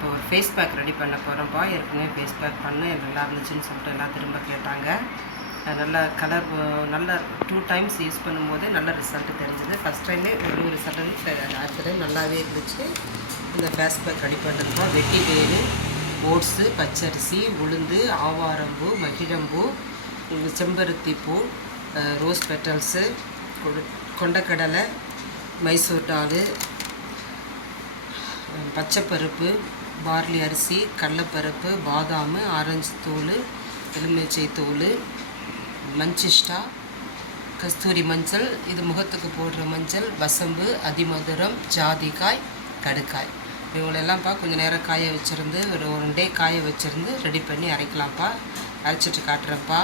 இப்போ ஒரு face bag ready பண்ண போகிறோம்ப்பா. ஏற்கனவே ஃபேஸ் பேக் பண்ணேன், நல்லா இருந்துச்சுன்னு சொல்லிட்டு எல்லாம் திரும்ப கேட்டாங்க. நல்லா கலர் நல்லா 2 டைம்ஸ் யூஸ் பண்ணும்போது நல்ல ரிசல்ட்டு தெரிஞ்சுது. ஃபஸ்ட் டைமே ஒரு ரிசல்ட்டு அடுத்த டைம் நல்லாவே இருந்துச்சு. இந்த ஃபேஸ் பேக் ரெடி பண்ணுறதுப்பா. வெட்டி வேறு, ஓட்ஸு, பச்சரிசி, உளுந்து, ஆவாரம்பூ, மகிழம்பூ, செம்பருத்தி பூ, ரோஸ் பெட்டல்ஸு, கொண்டக்கடலை, மைசூர் டால், பச்சைப்பருப்பு, பார்லி அரிசி, கடலைப்பருப்பு, பாதாம், ஆரஞ்சு தூள், எலுமிச்சை தூள், மஞ்சிஷ்டா, கஸ்தூரி மஞ்சள், இது முகத்துக்கு போடுற மஞ்சள், வசம்பு, அதிமதுரம், ஜாதிக்காய், கடுக்காய், இவங்களெல்லாம்ப்பா கொஞ்சம் நேரம் காய வச்சுருந்து ஒரு 1 டே காய வச்சுருந்து ரெடி பண்ணி அரைக்கலாம்ப்பா. அரைச்சிட்டு காட்டுறேன்ப்பா.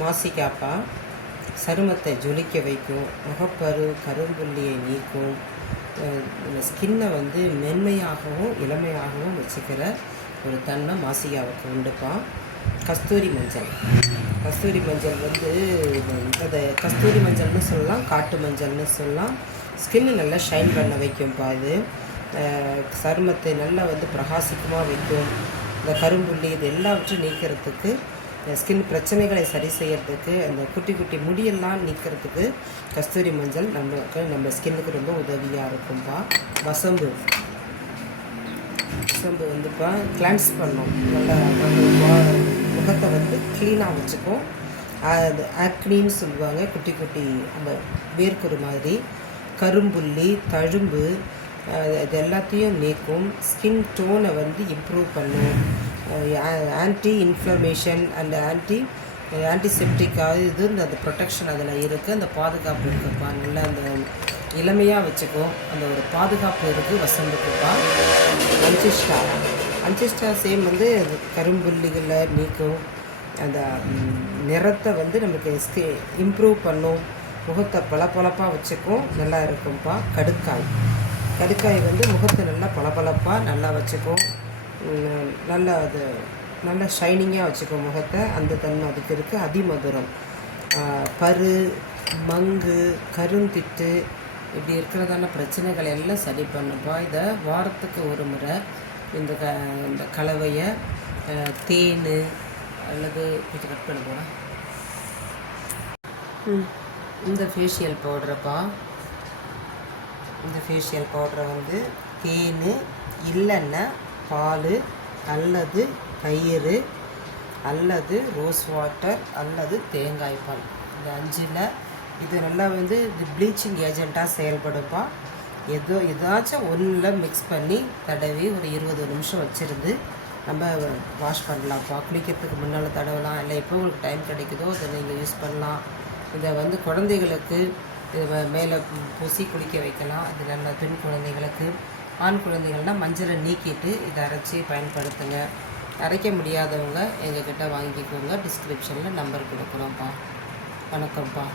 மாசிக்காப்பா சருமத்தை ஜொலிக்க வைக்கும், முகப்பரு கரும்புள்ளியை நீக்கும், ஸ்கின்னை வந்து மென்மையாகவும் இளமையாகவும் வச்சுக்கிற ஒரு தன்மை மாசிக்காவுக்கு உண்டுப்பா. கஸ்தூரி மஞ்சள் வந்து அதை கஸ்தூரி மஞ்சள்னு சொல்லலாம், காட்டு மஞ்சள்னு சொல்லலாம். ஸ்கின்னு நல்லா ஷைன் பண்ண வைக்கும்ப்பா. இது சருமத்தை நல்லா வந்து பிரகாசிக்கமாக வைக்கும். இந்த கரும்புள்ளி இது எல்லாவற்றையும் நீக்கிறதுக்கு, ஸ்கின் பிரச்சனைகளை சரி செய்கிறதுக்கு, அந்த குட்டி குட்டி முடியெல்லாம் நீக்கிறதுக்கு கஸ்தூரி மஞ்சள் நம்ம ஸ்கின்னுக்கு ரொம்ப உதவியாக இருக்கும்ப்பா. வசம்பு வந்துப்பா கிளான்ஸ் பண்ணும், நல்லா நம்ம முகத்தை வந்து க்ளீனாக வச்சுக்கும். அது ஆக்னின்னு சொல்லுவாங்க, குட்டி குட்டி அந்த வேர்க்குரு மாதிரி. கரும்புள்ளி, தழும்பு, இது எல்லாத்தையும் நீக்கும். ஸ்கின் டோனை வந்து இம்ப்ரூவ் பண்ணும். ஆன்டி இன்ஃப்ளமேஷன் அண்ட் ஆன்டிசெப்டிக்காக இது அந்த ப்ரொடெக்ஷன் அதில் இருக்குது. அந்த பாதுகாப்பு இருக்குப்பா. நல்லா அந்த இளமையாக வச்சுக்கும், அந்த ஒரு பாதுகாப்பு இருக்குது வசம்புக்குப்பா. அஞ்சிஷ்டா சேம் வந்து கரும்புள்ளிகளை நீக்கும். அந்த நிறத்தை வந்து நமக்கு இம்ப்ரூவ் பண்ணும், முகத்தை பளபளப்பாக வச்சுக்கும், நல்லா இருக்கும்ப்பா. கடுக்காய் வந்து முகத்தை நல்லா பளபளப்பாக நல்லா வச்சுக்கும், நல்லா ஷைனிங்காக வச்சுக்கும் முகத்தை. அந்த தன்மை அதுக்கு இருக்குது. அதிமதுரம், பரு, மங்கு, கருந்திட்டு இப்படி இருக்கிறதான பிரச்சனைகள் எல்லாம் சரி பண்ணுப்பா. இதை வாரத்துக்கு ஒரு முறை இந்த கலவையை தேன் அல்லது கொஞ்சம் கட் பண்ண போகிறேன். இந்த ஃபேஷியல் பவுடரைப்பா. இந்த ஃபேஷியல் பவுடரை வந்து தேன், இல்லெண்ணெய், பால் அல்லது தயிர் அல்லது ரோஸ் வாட்டர் அல்லது தேங்காய் பால், இந்த 5ல் இது நல்லா வந்து இது ப்ளீச்சிங் ஏஜெண்ட்டாக செயல்படுப்பா. ஏதாச்சும் ஒன்றில் மிக்ஸ் பண்ணி தடவி ஒரு 20 நிமிஷம் வச்சுருந்து நம்ம வாஷ் பண்ணலாம்ப்பா. குளிக்கிறதுக்கு முன்னால் தடவலாம், இல்லை எப்போ உங்களுக்கு டைம் கிடைக்குதோ அதை நீங்கள் யூஸ் பண்ணலாம். இதை வந்து குழந்தைகளுக்கு இது மேலே பூசி குளிக்க வைக்கலாம். இது நல்ல பெண் குழந்தைகளுக்கு. ஆண் குழந்தைகள்னால் மஞ்சளை நீக்கிட்டு இதை அரைச்சி பயன்படுத்துங்க. அரைக்க முடியாதவங்க எங்ககிட்ட வாங்கிக்கோங்க. டிஸ்கிரிப்ஷனில் நம்பர் கொடுக்குறோம்ப்பா. வணக்கம்ப்பா.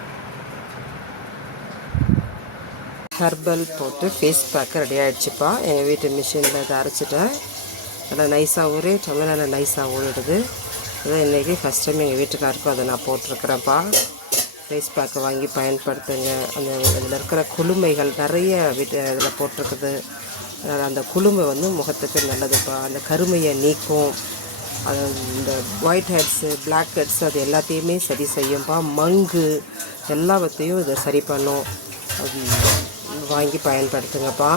ஹெர்பல் போட்டு ஃபேஸ் பேக்கு ரெடி ஆகிடுச்சுப்பா. எங்கள் வீட்டு மிஷினில் இதை அரைச்சிட்டேன். நல்லா நைஸாக ஒரே டம்ளர் நல்லா நைஸாக ஊறிடுது. அதான் இன்றைக்கி ஃபஸ்ட் டைம் எங்கள் வீட்டுக்காருக்கும் அதை நான் போட்டிருக்கிறேன்ப்பா. ஃபேஸ் பேக்கை வாங்கி பயன்படுத்துங்க. அந்த இதில் இருக்கிற குளுமைகள் நிறைய இதில் போட்டிருக்குது. அந்த குளுமை வந்து முகத்துக்கு நல்லதுப்பா. அந்த கருமையை நீக்கும். அது இந்த ஒயிட் ஹெட்ஸு, பிளாக் ஹெட்ஸு அது எல்லாத்தையுமே சரி செய்யும்ப்பா. மங்கு எல்லாத்தையும் இதை சரி பண்ணும். வாங்கி பயன்படுத்துங்கப்பா.